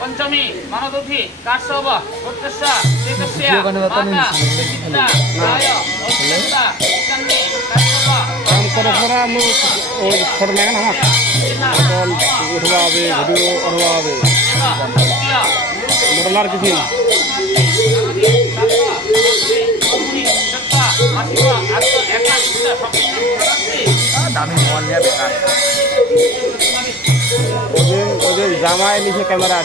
पंचमी मनदुखी काशव उत्तस्या श्रीकृष्या माता श्रीचित्ता राय औषधा चन्नी काशव तरफरा मु फरमाएगा ना कॉल उठवावे वीडियो उठवावे मोडलार किसी ना দামি মোবাইল নিয়ে বেকার ওই জামায় নিচে ক্যামেরা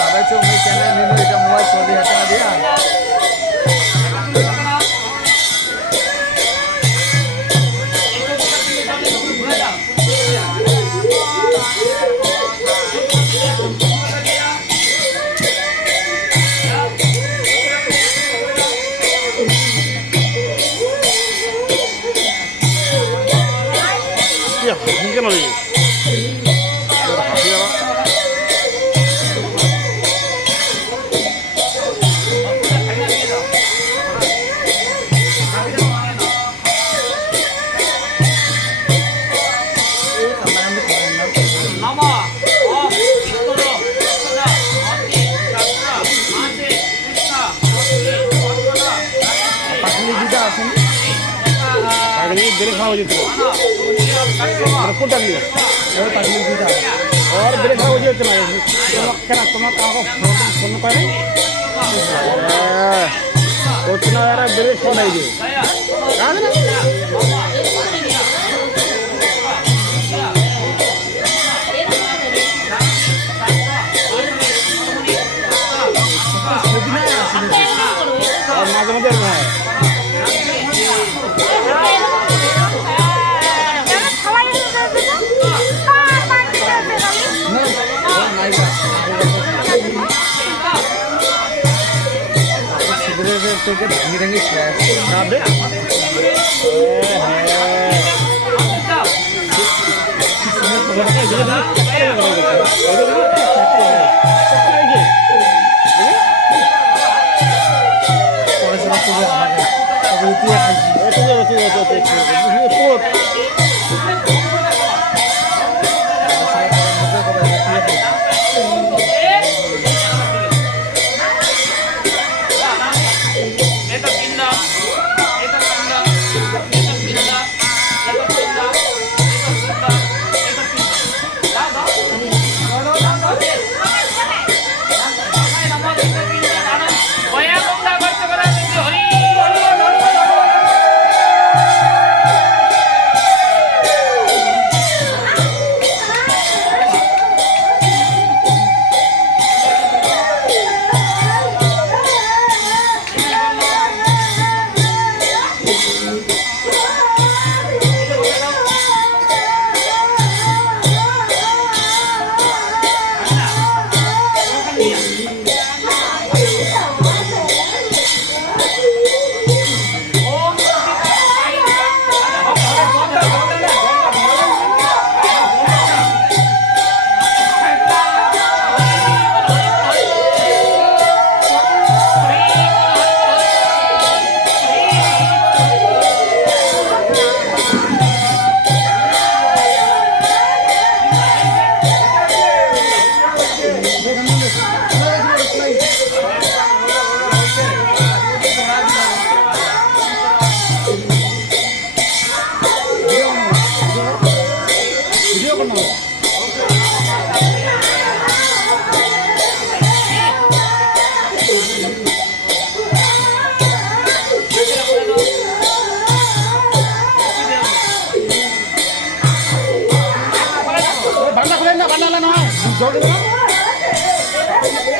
দাদা চৌমি কেন নিল এটা মোবাইল 40,000 টাকা দিয়া কেন बेरे खाओ जितना डालिए और बेरे खाओ जितना क्या तुम्हारा फोन करे उतना यार बेरे खा नहीं दे और माঝে মধ্যে থেকে ভাঙি ভাঙি শেষ খাবে পড়াশোনা করবে আমাকে তবে তুই Thank you.